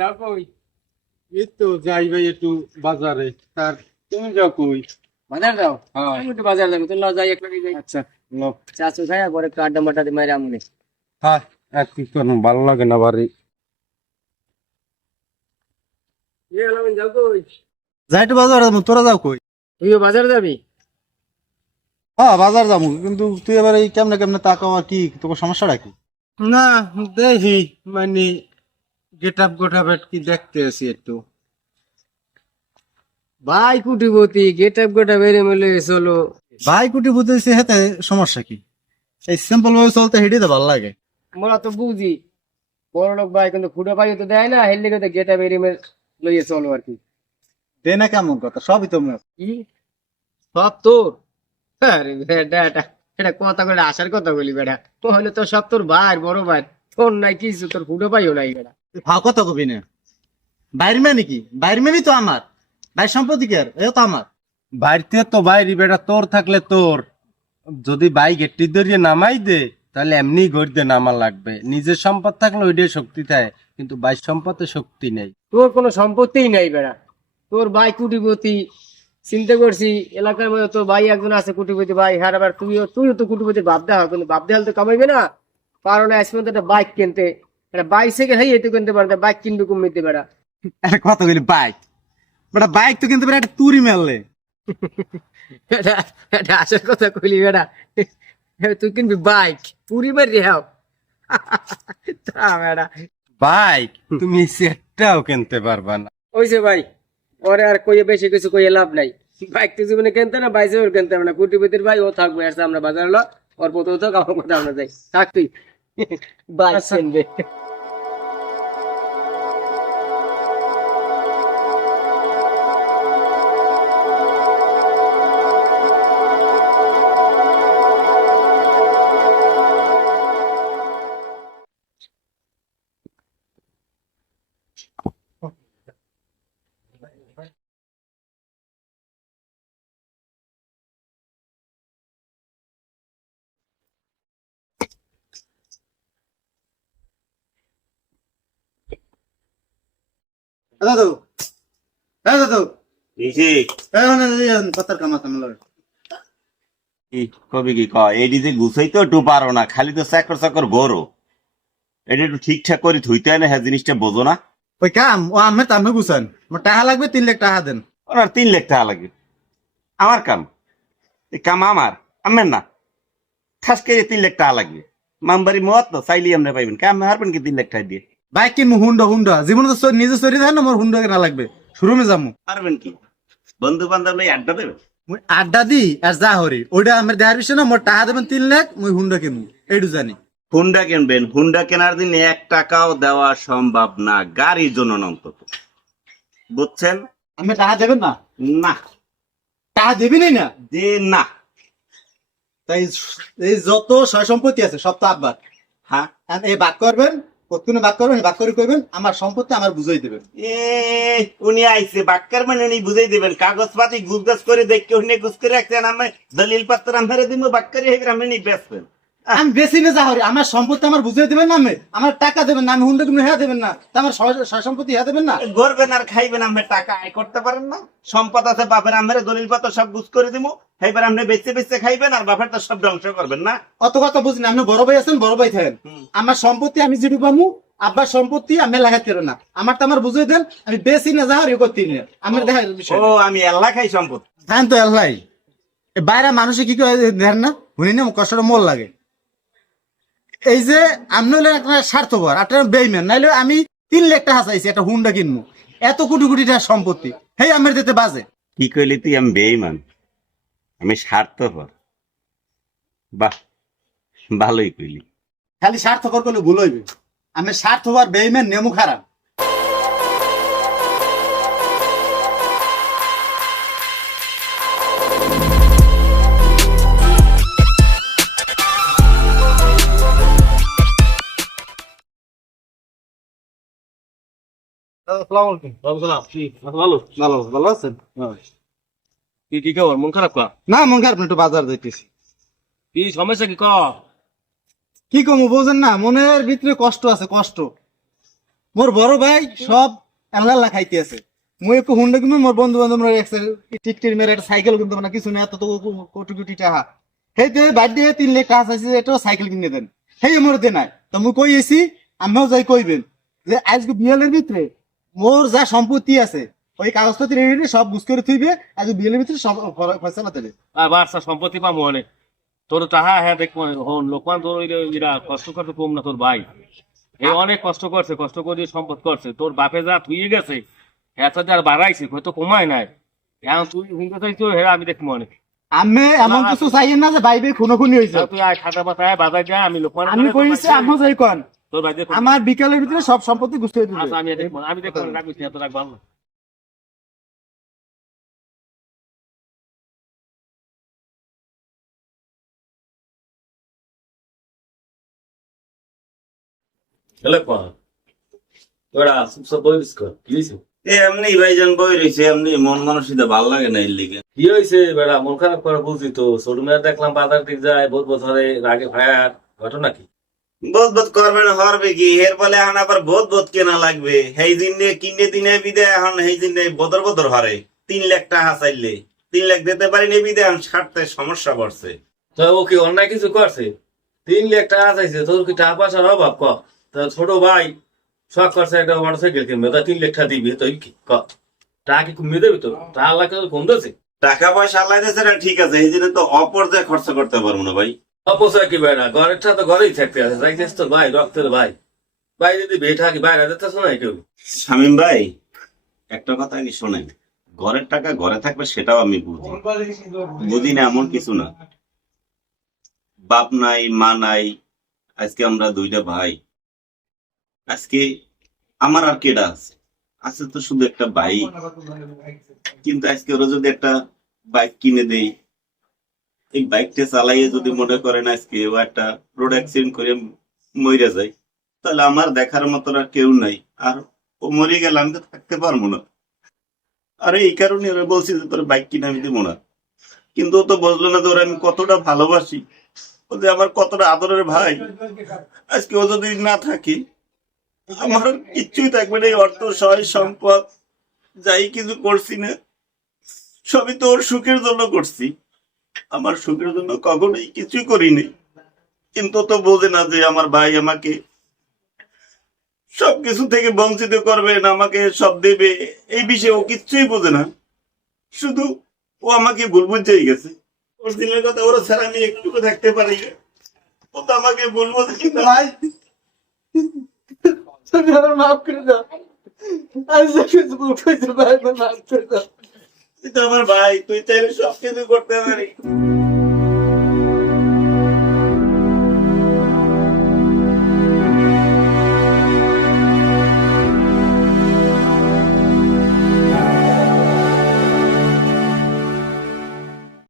যাও কই? এই তো যাই ভাই একটু বাজারে। তার তুমি যাও কই? বাজার যাও? হ্যাঁ। আমি একটু বাজার যাবো, তো লও যাই একলা যাই। আচ্ছা, লোক। চাচু খাই পরে একটু আড্ডা মাড্ডা দিয়ে মাইরে আমনে। হ্যাঁ, আর কি করবো, ভালো লাগে না বাড়ি। যাও কই? যাই একটু বাজারে যাবো, তোরা যাও কই? তুইও বাজার যাবি? হ্যাঁ, বাজার যাবো, কিন্তু তুই এবার এই কেমনে কেমনে তাকাও, আর কি তোর সমস্যাটা কি? না, দেখি মানে গেট আপ কি দেখতে আছি একটু। ভাই কুটিপতি গেট আপ গোটা বেড়ে মিলে চলো। ভাই কুটি বুঝতেছি, হেতে সমস্যা কি? এই সিম্পল ভাবে চলতে হেঁটে তো ভালো লাগে। মোরা তো বুঝি বড় লোক ভাই, কিন্তু ফুটো পাই তো দেয় না, হেললে কিন্তু গেট আপ বেড়ে লইয়ে চলো আর কি। দে না, কেমন কথা, সবই তো মনে। কি সব তোর? আরে বেটা, এটা এটা কথা করে আসার কথা বলি বেটা, ও হলে তো সব তোর ভাই, বড় ভাই। তোর নাই কিছু, তোর ফুটো পাইও নাই বেটা। ভাও কথা কবি না। বাইর মানে কি? বাইর মানে তো আমার ভাই, সম্পত্তি কি আর এ তো আমার বাড়িতে তো বাইরে বেটা, তোর থাকলে তোর। যদি বাই গেটটি ধরিয়ে নামাই দে, তাহলে এমনি গড়িতে নামা লাগবে। নিজের সম্পদ থাকলে ওইটাই শক্তি থাকে, কিন্তু বাইর সম্পদে শক্তি নেই। তোর কোনো সম্পত্তিই নাই বেড়া। তোর ভাই কুটিপতি, চিন্তা করছি এলাকার মধ্যে তোর ভাই একজন আছে কুটিপতি ভাই, হ্যাঁ আবার তুইও তো কুটিপতির বাপ দেওয়া, কিন্তু বাপ দেওয়াল তো কামাইবে না। কারণ আজ পর্যন্ত একটা বাইক কিনতে, একটা বাইসাইকেল হাই এতে কিনতে পারবে, বাইক কিনবে কমিতে বেড়া। একটা কথা বলি, বাইক বেটা, বাইক তো কিন্তু বেটা একটা তুরি মারলে। এটা এটা আসার কথা কইলি বেড়া, তুই কিনবি বাইক পুরি মারি হাও। তা বেড়া বাইক তুমি সেটাও কিনতে পারবা না। ওইছে ভাই, ওরে আর কইয়ে বেশি কিছু কইয়ে লাভ নাই। বাইক তো জীবনে কিনতে না, বাইসেও কিনতে হবে না। কুটিপতির ভাই ও থাকবে, আর আমরা বাজার হলো ওর পথেও থাক, আমার কথা আমরা যাই থাক তুই। বাইক কিনবে। দাদু, হ্যাঁ দাদু, দিছি কথার কামাত আমার। কি কবি কি কয় এডি যে গুছাই তো একটু পারো না, খালি তো চাকর চাকর গরো। এটা একটু ঠিকঠাক করে ধুইতে হয় না, হ্যাঁ জিনিসটা বোঝো না। ওই কাম ও আমি তামে গুছান, আমার টাকা লাগবে 3 লাখ টাকা দেন। ওনার 3 লাখ টাকা লাগে, আমার কাম? এই কাম আমার আমের না, খাস করে 3 লাখ টাকা লাগবে। মামবাড়ি মত তো চাইলে আপনি পাইবেন, কাম হারবেন কি 3 লাখ টাকা দিয়ে? বাইক কিনবো হুন্ডা, হুন্ডা জীবনে তো নিজে চরি থাকে না, আমার হুন্ডা না লাগবে। শোরুমে যাবো, পারবেন কি? বন্ধু বান্ধব লই আড্ডা দেবেন। মুই আড্ডা দি আর যা হরি ওইটা আমার দেহার বিষয় না। মোর টাকা দেবেন 3 লাখ, মুই হুন্ডা কিনবো, এইটু জানি। হুন্ডা কিনবেন? হুন্ডা কেনার দিন 1 টাকাও দেওয়া সম্ভব না, গাড়ির জন্য অন্তত, বুঝছেন? আমি টাকা দেবেন না? না, টাকা দেবেনই না? যে না। তাই এই যত সয় সম্পত্তি আছে সব তো আব্বার। হ্যাঁ, আর এই ভাগ করবেন, কতক্ষণে ভাগ করবেন, ভাগ করে কইবেন আমার সম্পত্তি আমার বুঝাই দেবেন। এ উনি আইছে বাক্কার মানে উনি বুঝাই দেবেন, কাগজ পাতি গুজগাছ করে দেখে উনি গুজ করে রাখছেন, আমি দলিল পত্র আমি দিব বাক্কারি হেগর আমি নি বেচবেন। আমি বেশি না যা হরি, আমার সম্পত্তি আমার বুঝাই দেবেন না, আমি আমার টাকা দেবেন না, আমি হুন্ডা কিনে হ্যাঁ দেবেন না, তা আমার সয় সম্পত্তি হ্যাঁ দেবেন না। গড়বেন আর খাইবেন, আমি টাকা আয় করতে পারেন না? সম্পদ আছে বাপের, আমি দলিল পত্র সব গুজ করে দিব, এইবার আপনি বেচতে বেচতে খাইবেন, আর বাপের তো সব ধ্বংস করবেন না। অত কথা বুঝিনি, আপনি বড় ভাই আছেন, বড় ভাই থাকেন। আমার সম্পত্তি আমি যেটু পামু, আব্বার সম্পত্তি আমি লাগাতে পারো না, আমার তো আমার বুঝাই দেন। আমি বেশি না যা হরি করতে না, আমার দেখা বিষয়। ও আমি আল্লাহ খাই সম্পদ? হ্যাঁ তো আল্লাহ বাইরে মানুষে কি করে দেন না, শুনি না কষ্টটা মোর লাগে। এই যে আপনি হলেন একটা স্বার্থপর, আপনার বেইমান, নাইলে আমি 3 লাখ টাকা চাইছি একটা হুন্ডা কিনবো, এত কোটি কোটি টাকা সম্পত্তি, হেই আমার দিতে বাজে। কি কইলি তুই? আমি বেঈমান? আমি স্বার্থপর? বাহ, ভালোই কইলি। খালি স্বার্থপর করলে ভুল হইবে, আমি স্বার্থপর বেইমান নেমু খারাপ। ভালো ভালো ভালো আছেন? কি কি খবর? মন খারাপ কা? না মন খারাপ না, একটু বাজার যাইতেছি। কি সমস্যা কি ক? কি কমু বোঝেন না, মনের ভিতরে কষ্ট আছে, কষ্ট। মোর বড় ভাই সব আল্লাহ খাইতে আছে মুই একটু হুন্ডা কিনবো মোর বন্ধু বান্ধব টিকটির মেরে একটা সাইকেল কিনতে না কিছু না এত তো কোটি কোটি টাকা সেই তো বাদ দিয়ে 3 লাখ টাকা চাইছে এটা সাইকেল কিনে দেন সেই মোর দে নাই তো মুই কই এসি আমিও যাই কইবেন যে আজকে বিয়েলের ভিতরে মোর যা সম্পত্তি আছে ওই কাগজপত্র রেডি সব বুঝ করে থইবে আজ বিয়েলের ভিতরে সব ফয়সালা দেবে আর বাচ্চা সম্পত্তি পাবো অনেক তোর তাহা হ্যাঁ দেখ হন লোকমান তোর এরা কষ্ট করতে কম না তোর ভাই এই অনেক কষ্ট করছে কষ্ট করে সম্পদ করছে তোর বাপে যা থুয়ে গেছে হ্যাঁ আর বাড়াইছে হয়তো কমায় নাই এখন তুই হুঙ্গে চাইছো হ্যাঁ আমি দেখবো অনেক আমি এমন কিছু চাইয়েন না যে ভাইবে খুনোখুনি হয়েছে তুই আয় খাতা পাতায় বাজার যা আমি লোকমান আমি কইছি আমিও যাই কোন তোর ভাই দেখো আমার বিকালের ভিতরে সব সম্পত্তি গুছিয়ে দিবে আচ্ছা আমি দেখবো রাখবি এত রাখবো না এমনি ভাইজান বই রয়েছে এমনি মন মানসিকতা ভাল লাগে না এর লিগে। কি হয়েছে বেড়া মন খারাপ করে বুঝি তো ছোট মেয়ে দেখলাম বাজার দিক যায় বহুত বছরে আগে ফায়ার ঘটনা কি বোধ বোধ করবেন হরবে কি এর ফলে এখন আবার বোধ বোধ কেনা লাগবে সেই দিন কিনে দিনে বিদে এখন সেই দিন বদর বদর হরে 3 লাখ টাকা চাইলে 3 লাখ দিতে পারিনি বিদে এখন ছাড়তে সমস্যা পড়ছে। তো ও কি অন্যায় কিছু করছে 3 লাখ টাকা চাইছে তোর কি টাকা পয়সার অভাব ক তোর ছোট ভাই শখ করছে একটা মোটরসাইকেল কিনবে তা 3 লাখ টাকা দিবি তো কি ক টাকা কি কমিয়ে দেবে তো টাকা লাগে কম দিয়েছে টাকা পয়সা আল্লাহ দিয়েছে না ঠিক আছে এই জন্য তো অপর্যায়ে খরচ করতে পারবো না ভাই। অপচয় কি বেড়া ঘরেরটা তো ঘরেই থাকতে আছে যাইতেছ তো ভাই রক্তের ভাই ভাই যদি বেয়ে থাকি বাইরে যেতেছ না কেউ শামীম ভাই একটা কথা কি শোনেন ঘরের টাকা ঘরে থাকবে সেটাও আমি বুঝি বুঝি না এমন কিছু না। বাপ নাই মা নাই আজকে আমরা 2টা ভাই আজকে আমার আর কেডা আছে আছে তো শুধু একটা বাইক কিন্তু আজকে ওরা যদি একটা বাইক কিনে দেই এই বাইকটা চালাইয়ে যদি মনে করেন আজকে ও একটা রোড অ্যাক্সিডেন্ট করে মরে যায় তাহলে আমার দেখার মতো আর কেউ নাই আর ও মরে গেলে আমি তো থাকতে পারবো না। আরে এই কারণে ওরা বলছি যে তোর বাইক কিনে আমি দিব না কিন্তু ও তো বুঝলো না যে ওরা আমি কতটা ভালোবাসি ও যে আমার কতটা আদরের ভাই আজকে ও যদি না থাকে আমার কিচ্ছুই থাকবে না। এই অর্থ সহায় সম্পদ যাই কিছু করছি না সবই তো ওর সুখের জন্য করছি আমার সুখের জন্য কখনোই কিছুই করিনি কিন্তু তো বোঝে না যে আমার ভাই আমাকে সবকিছু থেকে বঞ্চিত করবে না আমাকে সব দেবে এই বিষয়ে ও কিচ্ছুই বোঝে না শুধু ও আমাকে ভুল বুঝেই গেছে ওর দিনের কথা ওরা ছাড়া আমি একটুকু থাকতে পারি না ও তো আমাকে ভুল বুঝে ভাই তুমি আমার মাফ করে দাও আমি যা কিছু ভুল করেছি ভাই আমার মাফ করে দাও তুই তো আমার ভাই তুই চাইলে সব কিছু করতে পারি।